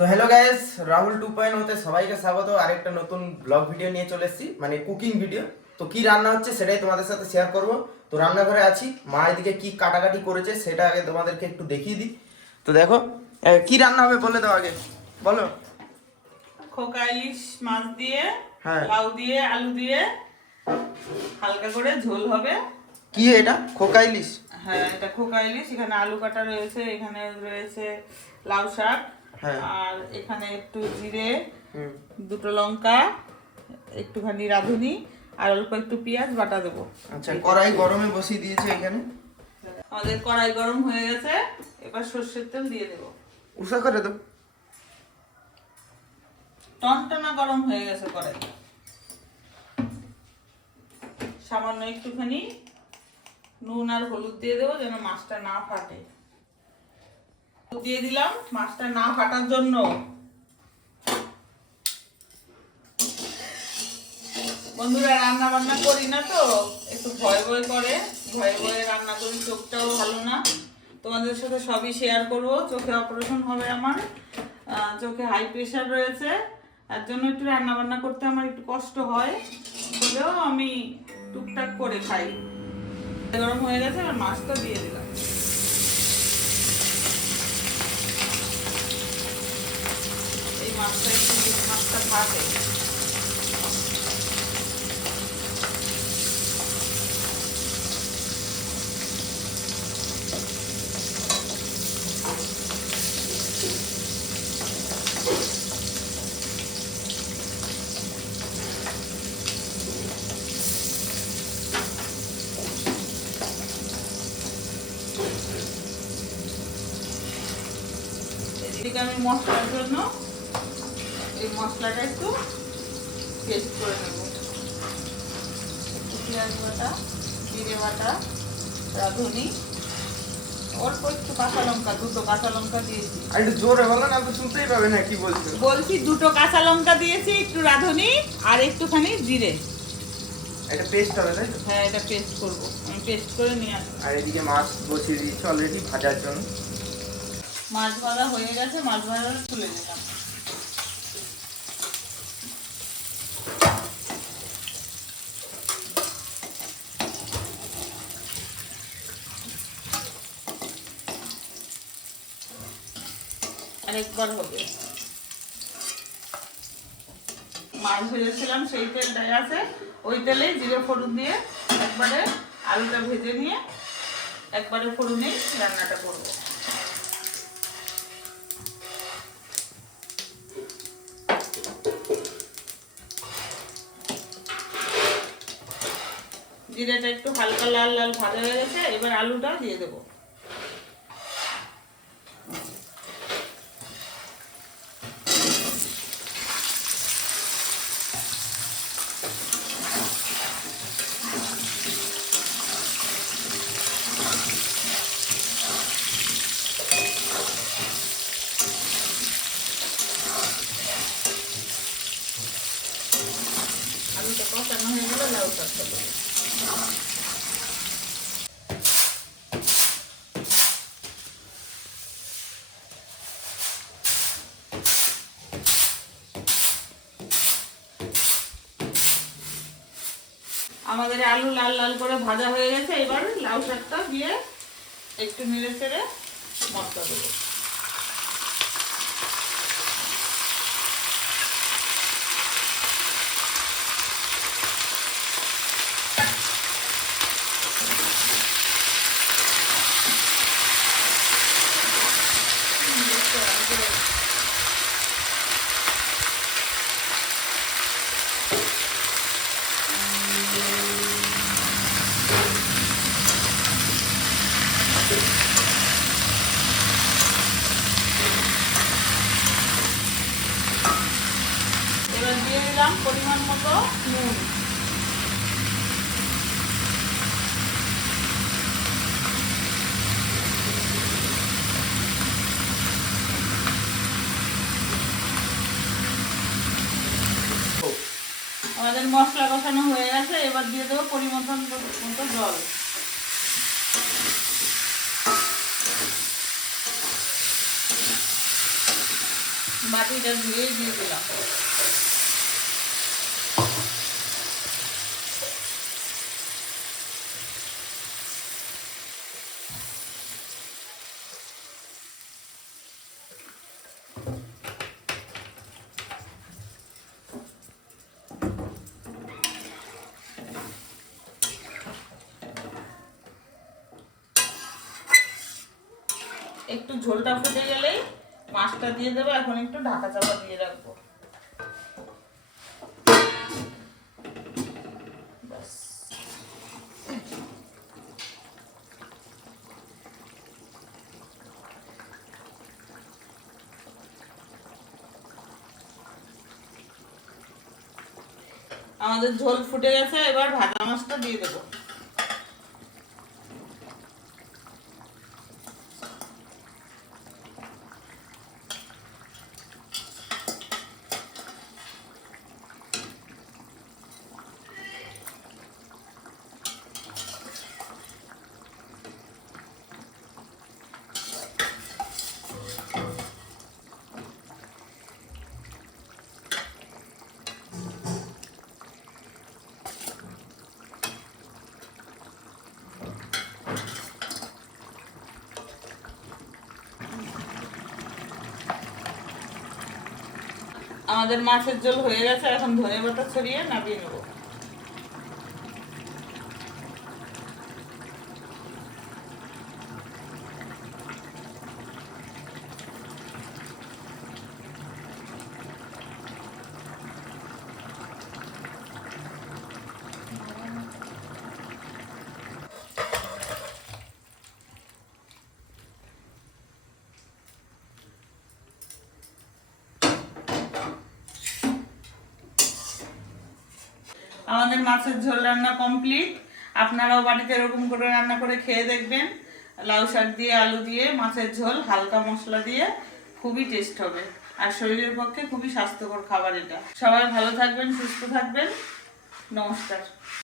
তো hello guys Rahul two point হতে সবাইকে স্বাগত। আরেকটা নতুন ব্লগ ভিডিও নিয়ে চলে এসেছি মানে কুকিং ভিডিও তো কি রান্না হচ্ছে সেটাই তোমাদের সাথে শেয়ার করব। তো রান্নাঘরে আছি মা এদিকে কি কাটাকাটি করেছে সেটা আগে তোমাদেরকে একটু দেখিয়ে দিই। তো দেখো কি রান্না হবে বলে দাও আগে বলো। খোকা ইলিশ মাছ দিয়ে হ্যাঁ। লাউ দিয়ে আলু দিয়ে হালকা করে ঝোল হবে। কি এটা? খোকা ইলিশ? হ্যাঁ এটা খোকা ইলিশ এখানে আলু কাটা রয়েছে এখানে রয়েছে লাউ শাক। আর এখানে একটু জিরে দুটো লঙ্কা একটুখানি রাঁধুনি আর অল্প একটু পেঁয়াজ বাটা দেবো। আচ্ছা কড়াই গরমে বসিয়ে দিয়েছে এখানে? আমাদের কড়াই গরম হয়ে গেছে এবার সর্ষের তেল দিয়ে দেবো। উষা করে দাও। টনটনা গরম হয়ে গেছে কড়াই। সামান্য একটুখানি নুন আর হলুদ দিয়ে দেবো যেন মাছটা না ফাটে। দিয়ে দিলাম মাছটা না ফাটার জন্য। বন্ধুরা রান্না বান্না করি না তো, একটু ভয় ভয় করে, ভয়ে ভয়ে রান্না করি, চোখটাও ভালো না। তোমাদের সাথে সবই শেয়ার করব, চোখে অপারেশন হবে আমার চোখে হাই প্রেশার রয়েছে, তার জন্য একটু রান্না বান্না করতে আমার একটু কষ্ট হয়, হলেও আমি টুকটাক করে খাই। গরম হয়ে গেছে আর মাছটা দিয়ে দিলাম। মাছটা একটু মাছটা ভাজে এদিকে আমি মশলার জন্য মশলাটা একটু পেস্ট করে নেব। একটু পেঁয়াজ বাটা জিরে বাটা রাঁধুনি অল্প একটু কাঁচা লঙ্কা দুটো কাঁচা লঙ্কা দিয়েছি। আর একটু জোরে বলো না তো শুনতেই পাবে না কি বলছো। বলছি দুটো কাঁচা লঙ্কা দিয়েছি একটু রাঁধুনি আর একটুখানি জিরে। এটা পেস্ট হবে তাই হ্যাঁ এটা পেস্ট করব। আমি পেস্ট করে নিয়ে আসব আর এদিকে মাছ বসিয়ে দিয়েছি অলরেডি ভাজার জন্য। মাছ ভাজা হয়ে গেছে মাছ ভাজা তুলে নিলাম। আরেকবার হবে। মাছ ভেজেছিলাম, সেই তেলটাই আছে। ওই তেলেই জিরে ফোড়ন দিয়ে একবারে আলুটা ভেজে নিয়ে একবারে ফোড়নেই রান্নাটা করব। জিরেটা একটু হালকা লাল লাল ভাজা হয়ে গেছে, এবার আলুটা দিয়ে দেবো আলুটা কষানো হয়ে গেলে লাউ শাকটা দেবো আমাদের আলু লাল লাল করে ভাজা হয়ে গেছে, এবার লাউ শাকটা দিয়ে একটু নেড়ে চেড়ে মশলা দেবো এবার দিয়ে দিলাম মতো নুন। আমাদের মশলা কষানো হয়ে গেছে, এবার দিয়ে দেবো পরিমাণ মতো জল। বাটিটা ধুয়েই দিয়ে দিলাম। একটু ঝোলটা ফুটে গেলেই মাছটা দিয়ে দেবো, এখন একটু ঢাকা চাপা দিয়ে রাখব। আমাদের ঝোল ফুটে গেছে, এবার ভাজা মাছটা দিয়ে দেবো। আমাদের মাছের জল হয়ে গেছে এখন ধনে পাতা ছড়িয়ে নামিয়ে নেব। আমাদের মাছের ঝোল রান্না কমপ্লিট আপনারাও বাড়িতে এরকম করে রান্না করে খেয়ে দেখবেন। লাউ শাক দিয়ে, আলু দিয়ে, মাছের ঝোল, হালকা মশলা দিয়ে খুবই টেস্ট হবে। আর শরীরের পক্ষে খুবই স্বাস্থ্যকর খাবার এটা। সবাই ভালো থাকবেন, সুস্থ থাকবেন। নমস্কার।